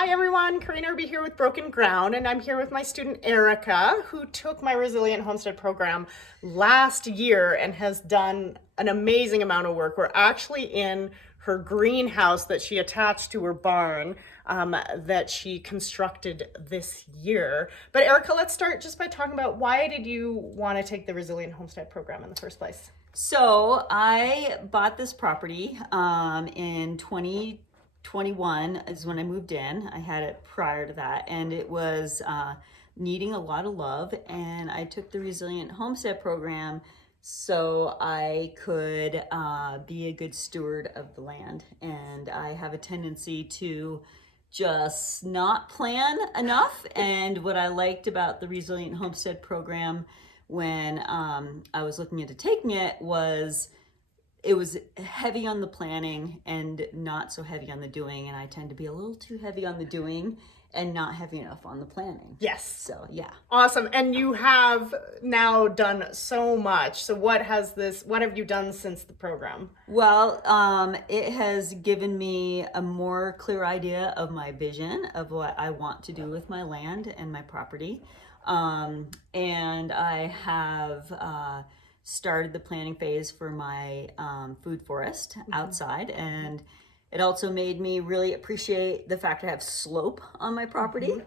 Hi everyone, Karina Irby here with Broken Ground, and I'm here with my student Erika, who took my Resilient Homestead Program last year and has done an amazing amount of work. We're actually in her greenhouse that she attached to her barn that she constructed this year. But Erika, let's start just by talking about why did you want to take the Resilient Homestead Program in the first place? So I bought this property in 2021 is when I moved in. I had it prior to that, and it was needing a lot of love. And I took the Resilient Homestead Program so I could be a good steward of the land. And I have a tendency to just not plan enough. And what I liked about the Resilient Homestead Program when I was looking into taking it was heavy on the planning and not so heavy on the doing, and I tend to be a little too heavy on the doing and not heavy enough on the planning. Yes. So yeah. Awesome. And you have now done so much. So what have you done since the program? Well, it has given me a more clear idea of my vision of what I want to do with my land and my property. And I have started the planning phase for my food forest outside, and it also made me really appreciate the fact I have slope on my property.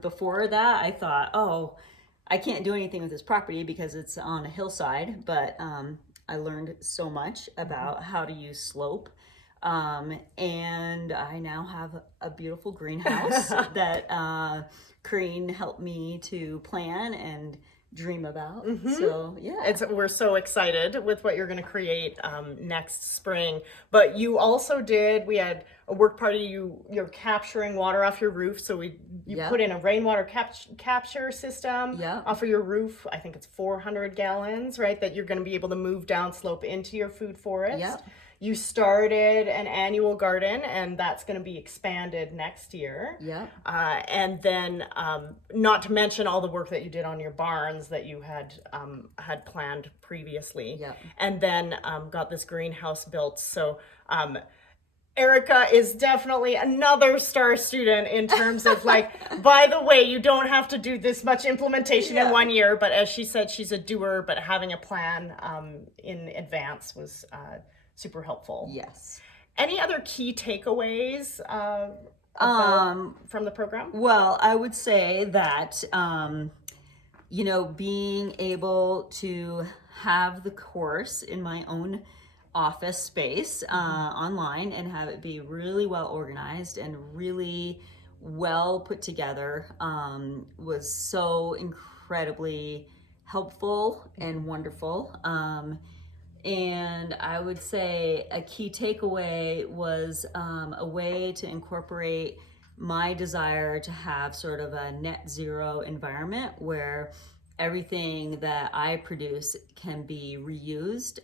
Before that, I thought, oh, I can't do anything with this property because it's on a hillside, but I learned so much about how to use slope. And I now have a beautiful greenhouse that Karine helped me to plan and dream about. So yeah, We're so excited with what you're going to create next spring. But you also we had a work party. You're capturing water off your roof. So you put in a rainwater capture system off of your roof. I think it's 400 gallons, right? That you're going to be able to move downslope into your food forest. You started an annual garden, and that's going to be expanded next year. And then, not to mention all the work that you did on your barns that you had planned previously. And then got this greenhouse built. So Erika is definitely another star student in terms of by the way, you don't have to do this much implementation in 1 year, but as she said, she's a doer, but having a plan in advance was super helpful. Yes. Any other key takeaways from the program? Well, I would say that, being able to have the course in my own office space online and have it be really well organized and really well put together was so incredibly helpful and wonderful. And I would say a key takeaway was a way to incorporate my desire to have sort of a net zero environment where everything that I produce can be reused.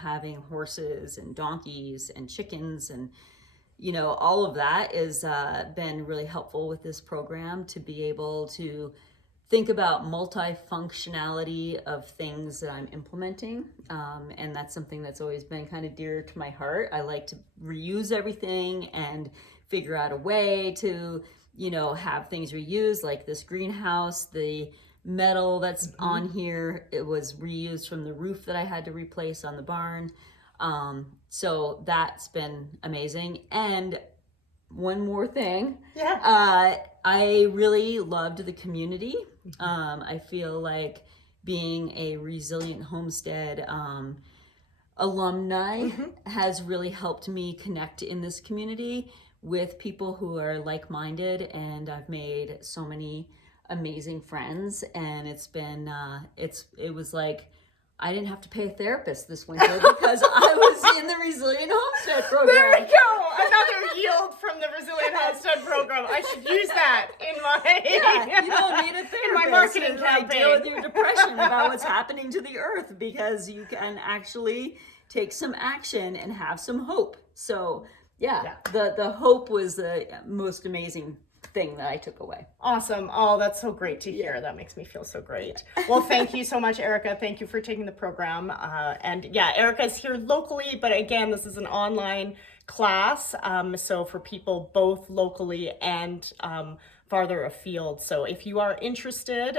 Having horses and donkeys and chickens and all of that has been really helpful with this program to be able to think about multifunctionality of things that I'm implementing. And that's something that's always been kind of dear to my heart. I like to reuse everything and figure out a way to, have things reused, like this greenhouse, the metal that's on here, it was reused from the roof that I had to replace on the barn. So that's been amazing. And one more thing. I really loved the community. I feel like being a Resilient Homestead alumni has really helped me connect in this community with people who are like-minded, and I've made so many amazing friends, and it's been it was like I didn't have to pay a therapist this winter because I was in the Resilient Homestead Program. There we go. Another yield from the Resilient Homestead Program. I should use that in my you don't need a therapist in my marketing campaign. Deal with your depression about what's happening to the earth, because you can actually take some action and have some hope. So the hope was the most amazing thing that I took away. Awesome. Oh, that's so great to hear. That makes me feel so great. Well, thank you so much, Erika. Thank you for taking the program. And yeah, Erika's here locally, but again, this is an online class. So for people both locally and farther afield. So if you are interested,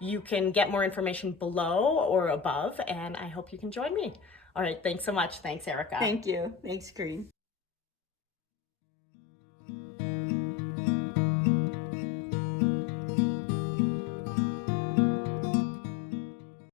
you can get more information below or above, and I hope you can join me. All right, thanks so much. Thanks, Erika. Thank you. Thanks, Green.